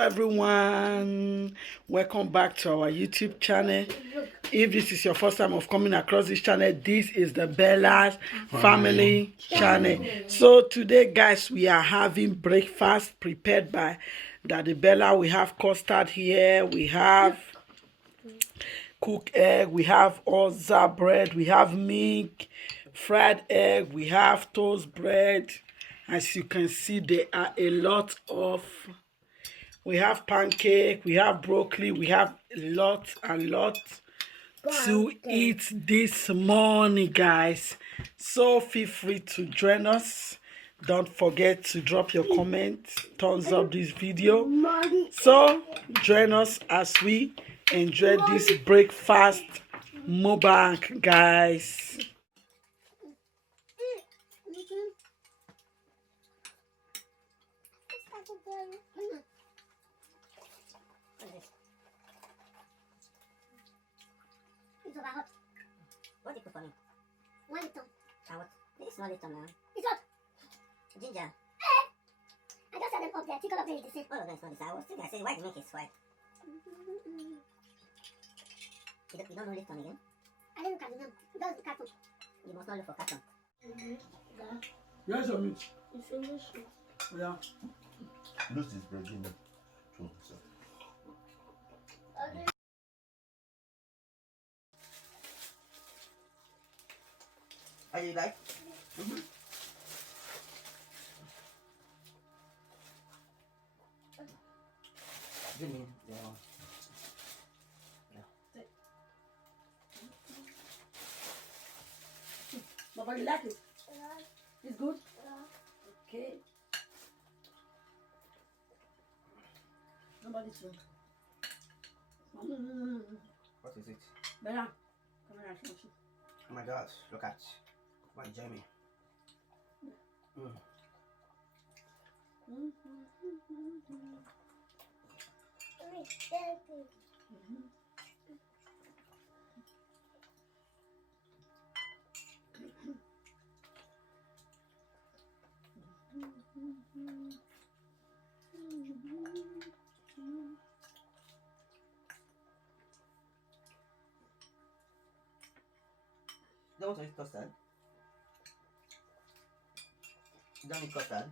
Everyone, welcome back to our YouTube channel. If this is your first time of coming across this channel, this is the Bella's family channel. So today, guys, we are having breakfast prepared by Daddy Bella. We have custard here, we have cooked egg, we have Oza bread, we have milk, fried egg, we have toast bread. As you can see, there are a lot of, we have pancake, we have broccoli, we have a lot to eat this morning, guys. So feel free to join us. Don't forget to drop your comment, thumbs up this video. So join us as we enjoy this breakfast mukbang, guys. What did you put for me? 1 liter. What? This is not liter, man. It's what? Ginger. I just said them up there. Take all of them. They say. All of them is not liter. I was thinking, I said, why do you make it white? You don't know liter again? I didn't look at the name. That's the carton. You must not look for carton. Where's your meat? You finish it. Yeah. Lose this bread in the too. So. How do you like? Give me, yeah. Baba, you like it? It's good? Okay. Nobody too. What is it? Bella, come here, show you. Oh my God, look at my Jamie. Don't want to eat custard. You don't eat custard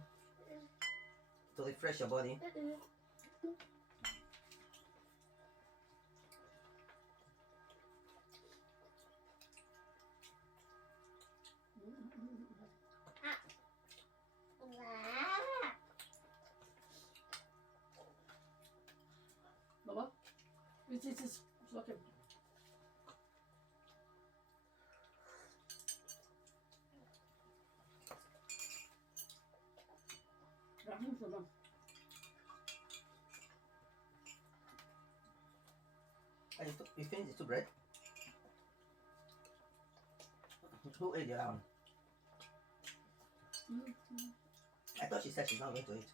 to refresh your body. Baba, it's okay. And you finished the 2 bread? Who ate the other one? I thought she said she's not going to eat.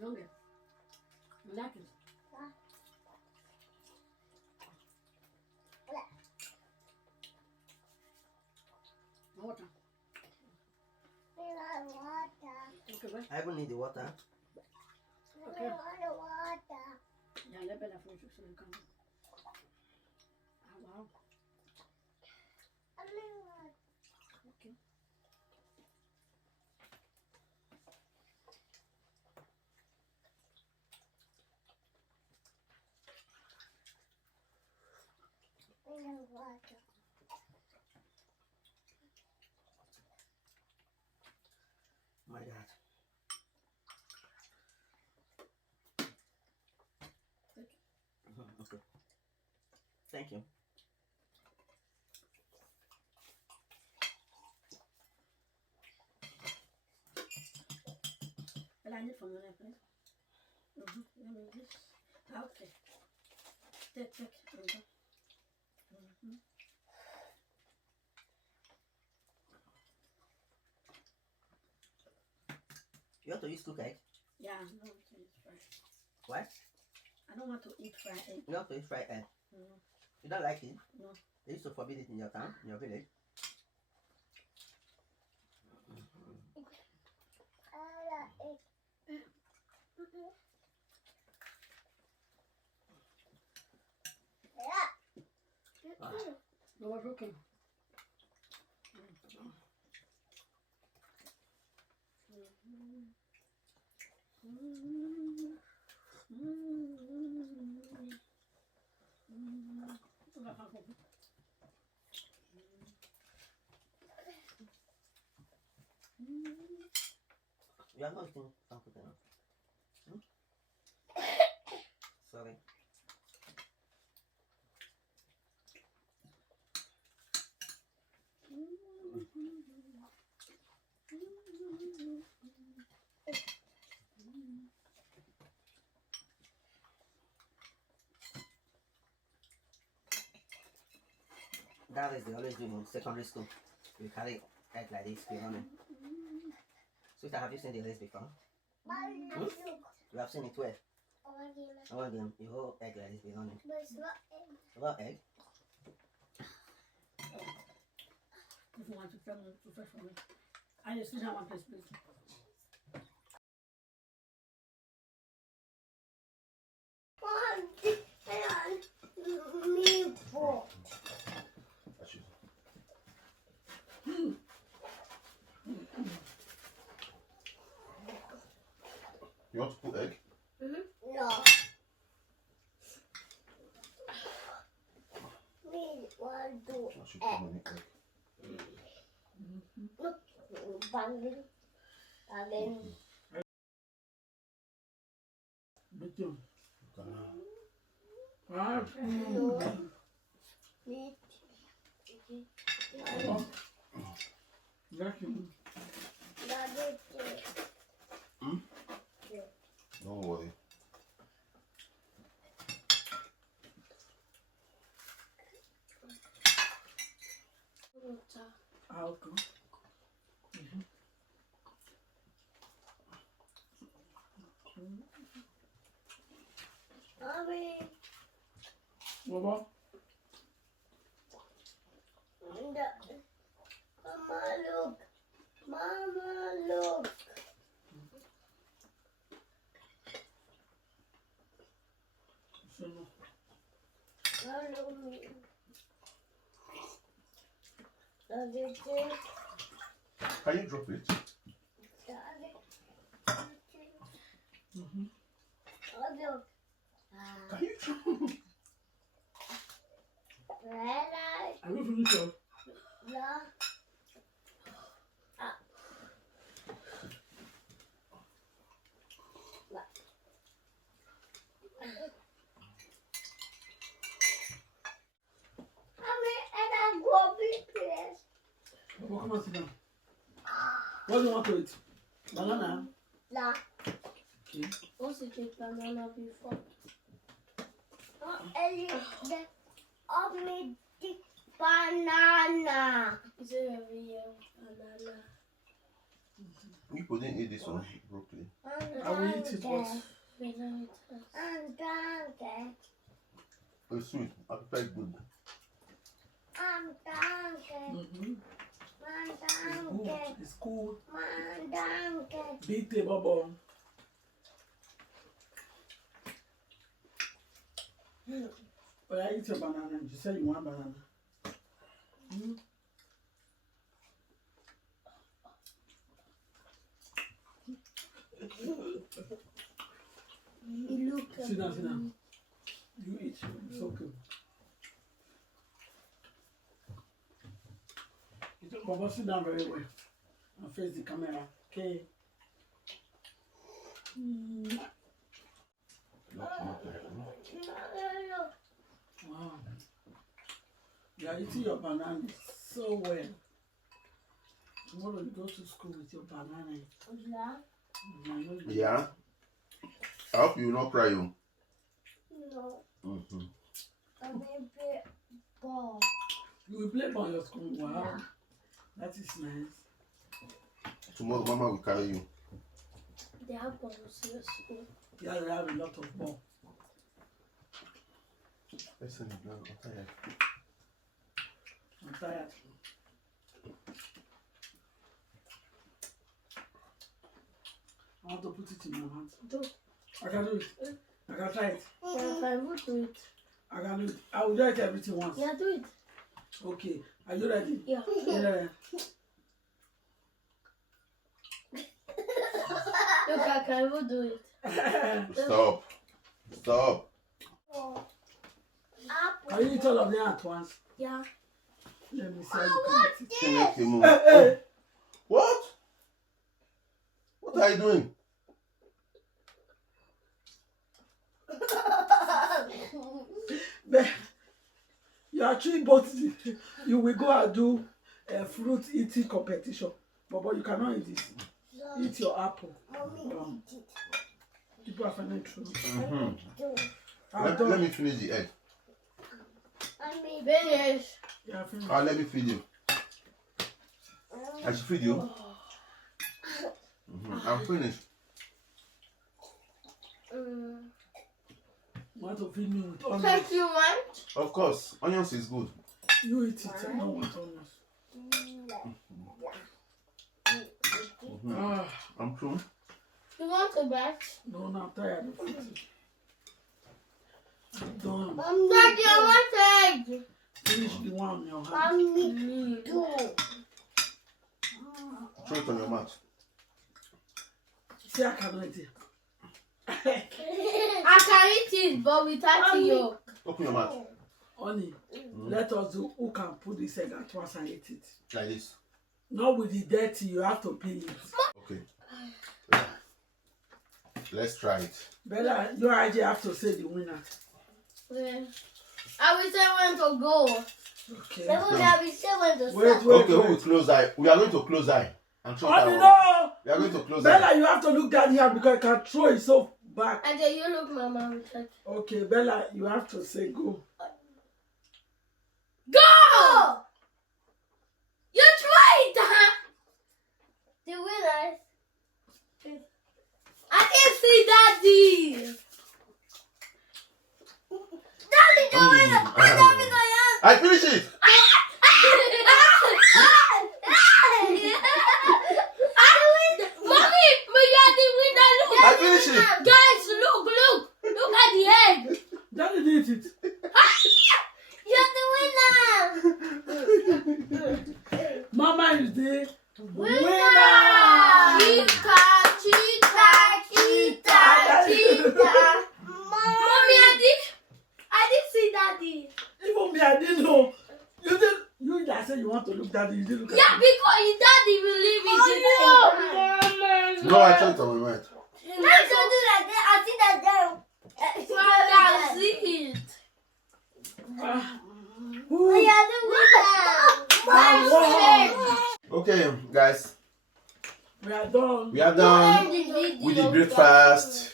Longer. You like it? Water. Okay, wait. I will need the water. Okay. Yeah, let Bella finish so you can. Oh, wow. Okay. My God. Okay. Thank you. Bella, I need from your left, please. Let me this. Okay. Take. Okay. You want to use cooked egg? Yeah, I don't want to eat fried. What? I don't want to eat fried egg. You want to eat fried egg? You don't like it? No. They used to forbid it in your town, in your village. No, it's okay. You are not eating something. Hmm? Sorry. That is they always do in secondary school. You carry egg like this, be running. Sweetheart, have you seen the race before? Hmm? You have seen it where? One game. You hold egg like this, be running. But it's not egg. What egg? If you want to fresh for me. I just sit down one place, please. Me for. That's you. You want to put egg? No. Me want to I should put in egg. banging. Banging. Bitte. No. Meat. Don't worry. I'll go. Mommy. Mama. Mama, look. Mama, look. Follow me. Does it take? Can you drop it? Oh, look. Can you drop it? I will finish it. Yeah. Mama, come on, sit down. What do you want to eat? Banana? La. Okay. Also take banana before. Only the banana. Is it a real banana? You didn't eat this one, broccoli. I will eat it, but I'm done. It's sweet. I prefer good. I'm done. it's cool. I'm done. Big table ball. But I eat your banana. You said you want banana. Sit down, sit down. You eat. It's okay. Baba, sit down very well and face the camera. Okay. Wow. You are eating your banana so well. Tomorrow you go to school with your banana. Yeah. I hope you will not cry. You. No. Mm-hmm. I'm a bit ball. You will play ball in your school. Wow. That is nice. Tomorrow, Mama will carry you. They have balls in the school. Yeah, they have a lot of ball. Listen, I'm tired. I'm tired. I want to put it in my hands. Do. I can do it. I can try it. Yeah, I will do it. I can do it. I will do it everything once. Yeah, do it. Okay. Are you ready? Yeah. Yeah. Look, I will do it. Stop. Stop. Can you eat all of them at once? Yeah. Let me see how you can eat it. She makes you move. Hey, hey. What? What are you doing? But you are chewing both. You will go and do a fruit eating competition. But you cannot eat this. Eat your apple. People are finding true. Let me finish the egg. Finish. Yeah, finish. Let me feed you. I should feed you. I'm finished. Want to feed me with onions? Take you want? Of course, onions is good. You eat it. I don't want onions. I'm true. You want a bat? No, I'm tired of it. I'm done. Daddy, I want egg. Finish the one on your hand. Mommy, do. Throw it on your mouth. See, I cannot eat it. I can eat it, but without the yolk. Open your mouth. Honey, let us do who can put this egg at once and eat it. Like this. Not with the dirty, you have to peel it. Okay. Let's try it. Bella, you actually have to say the winner. Yeah. I will say when to go. Okay. I will say when to Wait, stop. wait, Okay, we will wait. close eye. We are going to close eye. And throw it Honey, out. no! We are going to close Bella, eye. you have to look down here because I can throw it so back. And then you look, Mama. Will check. Okay, Bella, you have to say go. Go! You tried, huh? The winner. I can see Daddy. Daddy, the winner. I finish it. Mommy, we are the winner. Look. I finish it. Guys, look at the egg. Daddy did it. You're the winner. Mama is the Winner. Chica, chica, chica, chica. Mommy, I did see Daddy. Even me, I didn't know. You that said you want to look Daddy, you didn't look Yeah, at me. because his daddy will leave it. No, I tried it on my mind. I don't do like that. I think that down. So I can see it. Who? We are the winner. Okay, guys. We are done. We are done with the breakfast.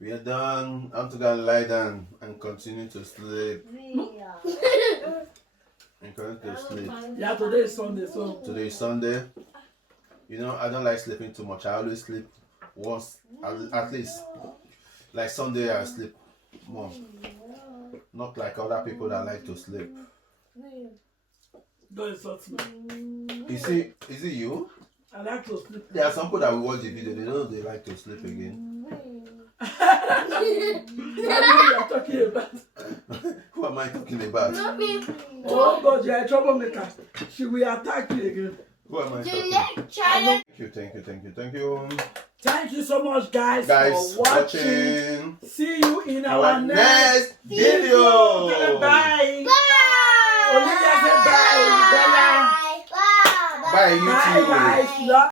We are done. I'm to go and lie down and continue to sleep. And continue to sleep. Yeah, today is Sunday, so Today is Sunday. You know, I don't like sleeping too much. I always sleep once, at least. Like Sunday, I sleep more. Not like other people that like to sleep. don't insult me. Is it you? I like to sleep. There are some people that will watch the video, they know they like to sleep again. That's what you are talking about. Who am I talking about? Mommy, Oh God, you are a troublemaker. She will attack you again. Who am I the talking next about? challenge. Thank you. Thank you so much, guys Guys, for watching. See you in our next video. Bye. Bye. Olivia said bye. Bella. Bye. Bye, you Bye, too. guys. Love